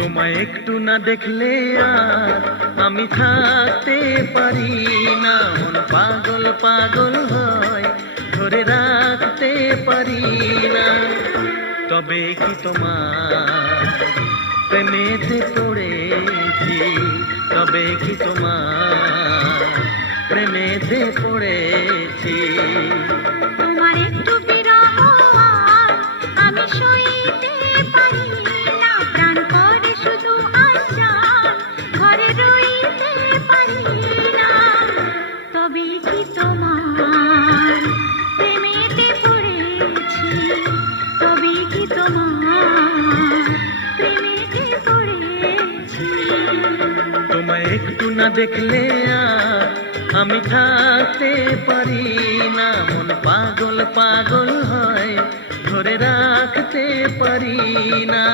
তোমায় একটু না দেখলে আর আমি থাকতে পারি না, মন পাগল পাগল হয়, ধরে রাখতে পারি না। তবে কি তোমার প্রেমেতে পড়েছি, তবে কি তোমার প্রেমেতে পড়েছি। তোমার একটু বিরহ আর আমি সইতে পারি না, প্রাণ করে শুধু আশা, ঘরে রইতে পারি না। তবে কি তোমার প্রেমেতে পড়েছি, তবে কি তোমার প্রেমেতে পড়েছি। তোমায় একটু না দেখলে আর আমি থাকতে পারি না, মন পাগল পাগল হয়, ধরে রাখতে পারি না।